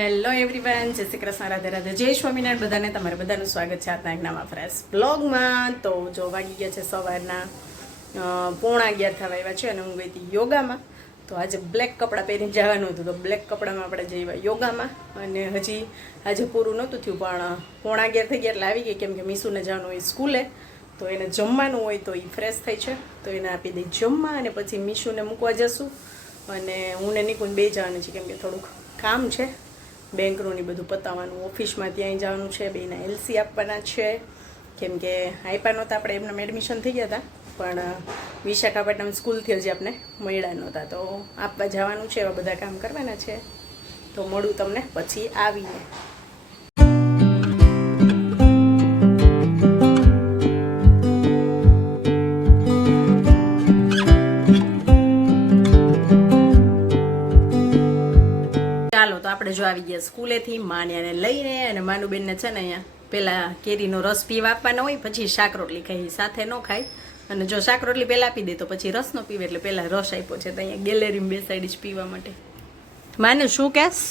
Hello everyone જય શ્રી કૃષ્ણ, રાધે રાધે, જય સ્વામિનારાયણ. બધાને તમારે બધાનું સ્વાગત છે આજના એક ફ્રેશ બ્લોગમાં તો જો વાગી ગયા છે સવારના પોણા અગિયાર થવા આવ્યા છે અને હું ગઈ હતી યોગામાં. તો આજે બ્લેક કપડાં પહેરીને જવાનું હતું. તો બ્લેક કપડામાં આપણે જઈએ યોગામાં. અને હજી, આજે પૂરું નહોતું થયું, પણ પોણા અગિયાર થઈ ગયા એટલે આવી ગઈ. કેમ કે મીસુને જવાનું હોય સ્કૂલે. તો એને જમવાનું હોય તો એ ફ્રેશ થઈ છે. તો એને આપી દઈ જમવા અને પછી મીશુને મૂકવા જશું. અને હું ને નિકુંજ બે જવાનું છે કેમ કે થોડુંક કામ છે. બેંકનું ને બધું પતાવવાનું ઓફિસમાં ત્યાં જવાનું છે બેના એલસી આપવાના છે. કેમ કે આપ્યા નહોતા, આપણે એમના એડમિશન થઈ ગયા હતા. પણ વિશાખાપટ્ટનમ સ્કૂલથી હજી આપણે મળ્યા નહોતા. તો આપવા જવાનું છે, એવા બધા કામ કરવાના છે. તો મળું તમને પછી આવીને. જો આવી ગયા સ્કૂલેથી માન્યાને લઈને અને માનુબેનને છે ને અહીંયા પહેલાં કેરીનો રસ પીવા આપવાનો હોય પછી શાક રોટલી ખાઈ સાથે ન ખાય. અને જો શાક રોટલી પહેલાં આપી દે તો પછી રસ ન પીવે એટલે પહેલાં રસ આપ્યો છે તો અહીંયા ગેલેરીમાં બેસાડી જ પીવા માટે. માનુ શું કેસ?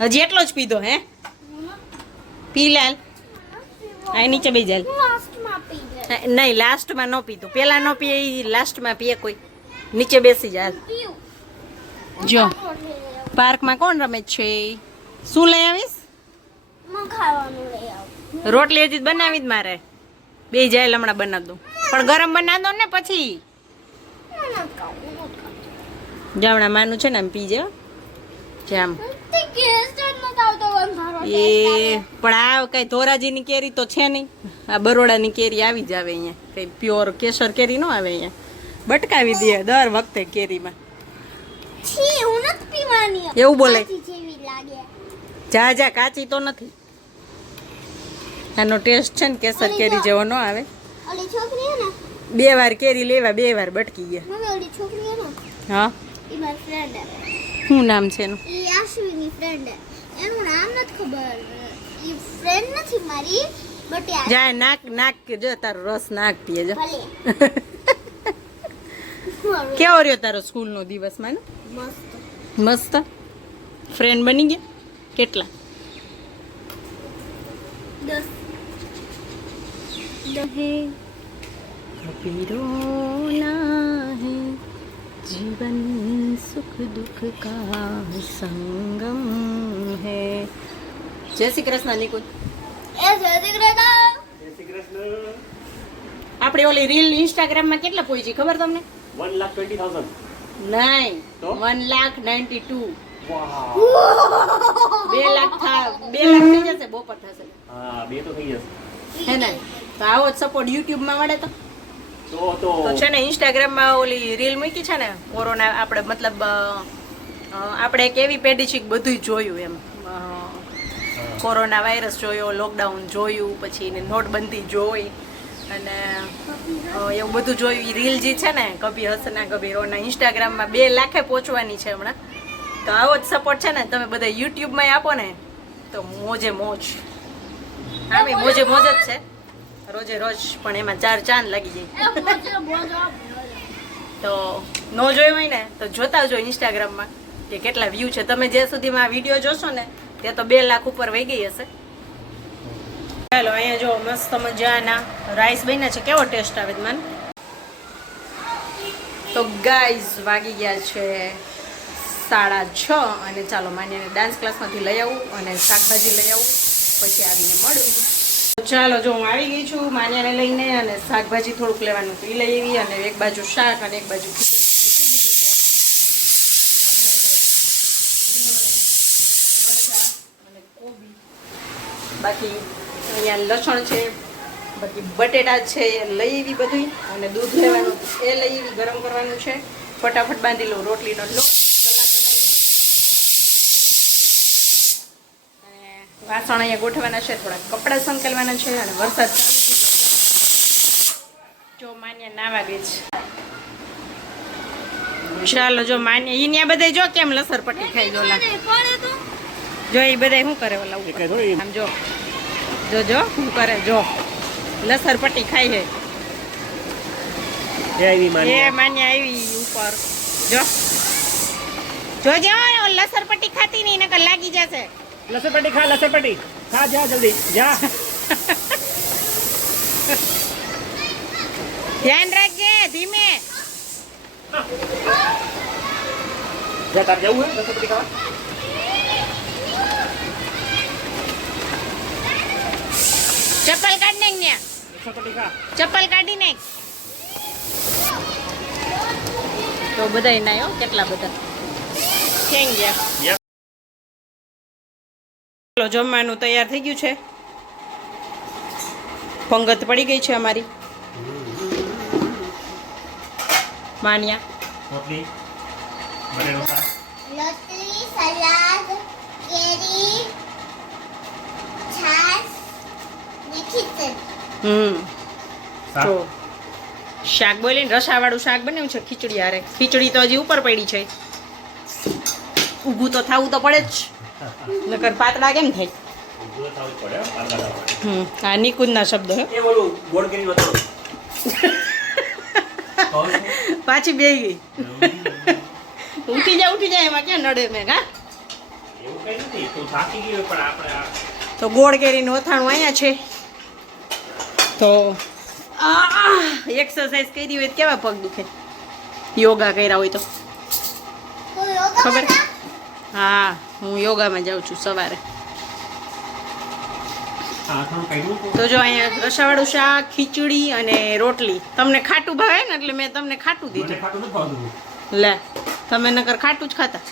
હજી એટલો જ પીધો હે? પી લાલ. આ નીચે બે જાય નહીં લાસ્ટમાં ન પીધું. પહેલાં ન પીએ લાસ્ટમાં પીએ કોઈ. નીચે બેસી જાય જો. પાર્કમાં કોણ રમે છે શું લઈ આવીશ? રોટલી હજી બનાવી જ મારે. બે જાય હમણાં બનાવી દઉં. પણ ગરમ બનાવી દો ને પછી? જામણા માનું છે ને આમ પી જાવ જામ. એ પણ આ કઈ ધોરાજીની કેરી તો છે નહીં. આ બરોડાની કેરી આવી જ આવે અહીંયા. કઈ પ્યોર કેસર કેરી ન આવે અહીંયા. બટકાવી દે દર વખતે કેરીમાં. છી હું નથી પીવાની. એવું બોલે. જા જા કાચી તો નથી. આનો ટેસ્ટ છે ને કેસર કેરી જેવો ન આવે. બે વાર કેરી લેવા બે વાર બટકી ગયા. હે શું નામ છે એનું? આશ્વીની ફ્રેન્ડ એનું નામ નથી ખબર. એ ફ્રેન્ડ નથી મારી બટ જાય નાક નાક જો તારો રસ નાક પીએ જો. કેવો રહ્યો તારો સ્કૂલનો દિવસમાં મસ્ત. ફ્રેન્ડ બની ગયા? કેટલા? જીવન સુખ દુઃખ કા સંગમ હે. જય શ્રી કૃષ્ણ નિકુંજ જય શ્રી કૃષ્ણ. આપણે ઓલી રીલ ઇન્સ્ટાગ્રામમાં કેટલા પહોંચી ખબર તમને? 1 લાખ 20000 નહીં વન લાખ નાઇન્ટી ટુ બે લાખ થા બે લાખ થઈ થશે. હા તો આવો જ સપોર્ટ યુટ્યુબમાં તો. તો છે ને ઇન્સ્ટાગ્રામ ઓલી રીલ મૂકી છે ને કોરોના આપણે મતલબ આપણે એક એવી પેઢી છે બધું જોયું એમ. કોરોના વાયરસ જોયો લોકડાઉન જોયું પછી નોટબંધી જોઈ અને એવું બધું જોયું. રીલ જે છે ને કભી હસના કભી રોના ઇન્સ્ટાગ્રામમાં બે લાખે પહોંચવાની છે હમણાં. તો આવો જ સપોર્ટ છે ને તમે બધા યુટ્યુબમાં આપો ને તો મોજે મોજ. હા ભાઈ મોજે મોજ જ છે. રોજે રોજ પણ એમાં ચાર ચાંદ લાગી જાય. તો ન જોયું હોય ને તો જોતા જો ઇન્સ્ટાગ્રામમાં કે કેટલા વ્યૂ છે. તમે જ્યાં સુધીમાં આ વીડિયો જોશો ને ત્યાં તો બે લાખ ઉપર વહી ગઈ હશે. ચાલો, અહીંયા જો મસ્ત મજાના રાઈસ બન્યા છે. કેવો ટેસ્ટ આવે મન તો ગાઈઝ વાગી ગયા છે સાડા છ અને ચાલો માન્યાને ડાન્સ ક્લાસમાંથી લઈ આવું અને શાકભાજી લઈ આવું. પછી આવીને મળું. ચાલો, જો હું આવી ગઈ છું માન્યાને લઈને અને શાકભાજી થોડુંક લેવાનું પી લઈ આવી અને એક બાજુ શાક અને એક બાજુ ખીચડી. બાકી અહીંયા લસણ છે બાકી બટેટા છે એ લઈ આવી બધી અને દૂધ લેવાનું એ લઈ આવી ગરમ કરવાનું છે. ફટાફટ બાંધી લઉં રોટલીનો લોટ વાસણ અહીંયા ગોઠવાના છે થોડા કપડાં સંકેલવાના છે અને વરસાદ જો માન્ય નાવા ગઈ છે. ચાલો જો માન્ય ઈ ત્યાં બધા જો કેમ લસર પટ્ટી ખાઈ ગયો લા જો એ બધા શું કરે ઓલા આમ જો. જો જો શું કરે જો. લસર પટ્ટી ખાઈ છે એ આવી એ માની માન્ય આવી ઉપર. જો. જોજો ને ઓલી લસરપટ્ટી ખાતી નહીં નકર લાગી જશે. લસણપટ્ટી ખા લસણપટ્ટી ખા જા જલ્દી. જા. ધ્યાન રાખજે ધીમે. જા તાર જવું હે લસણપટ્ટી ખાવા? ચપ્પલ કાઢ નાખ ને ચપ્પલ કાઢી નાખ તો બધા નાયો કેટલા બધા? થેન્ક ગયા ચલો જમવાનું તૈયાર થઈ ગયું છે. પંગત પડી ગઈ છે અમારી. માન્યા. રોટલી સલાડ કેરી છાશ ને ખીચડી હમ. શાક જો. શાક બોલીને રસાવાળું શાક બન્યું છે ખીચડી હારે. ખીચડી તો હજી ઉપર પડી છે. ઊભું તો થવું તો પડે જ. નકર પાતળા કેમ થાય? તો. હમ. આ નિકુંજના શબ્દ પાછી બે ગઈ. ઉઠી જાય ઉઠી જાય એમાં ક્યાં નડે મેં હા? એવું કઈ નથી તું થાકી ગયો પણ આપણે આ તો ગોળ કેરીનું અથાણું અહીંયા છે. તો એક્સરસાઇઝ કરી હોય કેવા પગ દુખે? યોગા કર્યા હોય તો. તો ખબર? હા હું યોગામાં જાઉં છું સવારે. તો જો અહીંયા રસાવાળું શાક ખીચડી અને રોટલી. તમને ખાટું ભાવે ને એટલે મેં તમને ખાટું દીધું. ખાટું નથી ભાવતું. લે તમે નકર ખાટું જ ખાતા.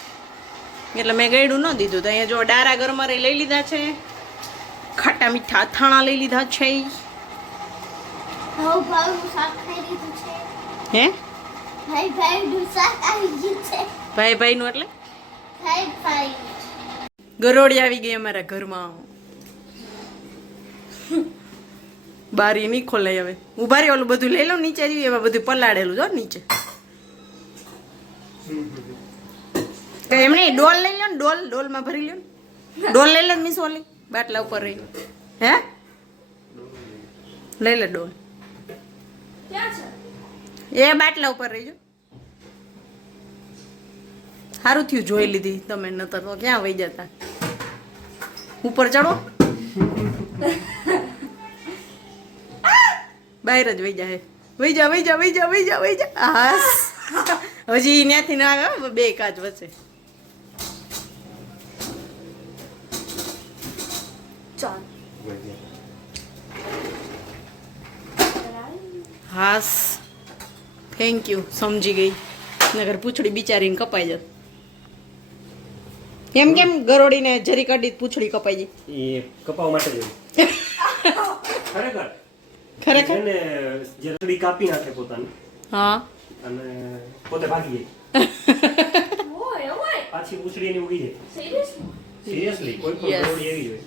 એટલે મેં ગયડું ન દીધું. તો અહીંયા જો ડારા ગરમરે લઈ લીધા છે ખાટા મીઠા અથાણા લઈ લીધા છે. ભાવ ભાવનું શાક ખાઈ લીધું છે. હે? ભાઈ ભાઈનું શાક આવી ગયું છે. ભાઈ ભાઈનું એટલે? ભાઈ ભાઈ. ગરોળી આવી ગઈ અમારા ઘરમાં. બારી નહીં ખોલાય હવે. ઊભા રહી ઓલું બધું લઈ લો નીચે રહ્યું એમાં બધું પલાળેલું જો નીચે. તો એમ નહીં ડોલ લઈ લો ને ડોલ ડોલમાં ભરી લો ડોલ લઈ લે મીસ ઓલી બાટલા ઉપર રહી. હે? લઈ લે ડોલ. એ બાટલા ઉપર રહીજો. સારું થયું જોઈ લીધી તમે નતર તો ક્યાં વહી જતા? ઉપર ચડો. બહાર જ વહી જાય વહી જા વહી જા વહી જા વહી જા વહી જા. હાસ હજી ત્યાંથી ના આવે બે કાચ વચ્ચે. ચાલ. હાસ થેન્ક યુ સમજી ગઈ. નગર પૂછડી બિચારીને કપાઈ જત. કેમ કેમ ગરોડીને જરી કાઢી પૂછડી કપાઈ ગઈ? એ કપાવા માટે જ ખરેખર. ખરેખર? ને જે કાપી નાખે પોતાને. હા. અને પોતે ભાગી જાય. ઓય ઓય. પાછી પૂછડીને ઉગી જાય. સિરિયસલી સિરિયસલી કોઈ પણ ગરોડી એવી જ હોય.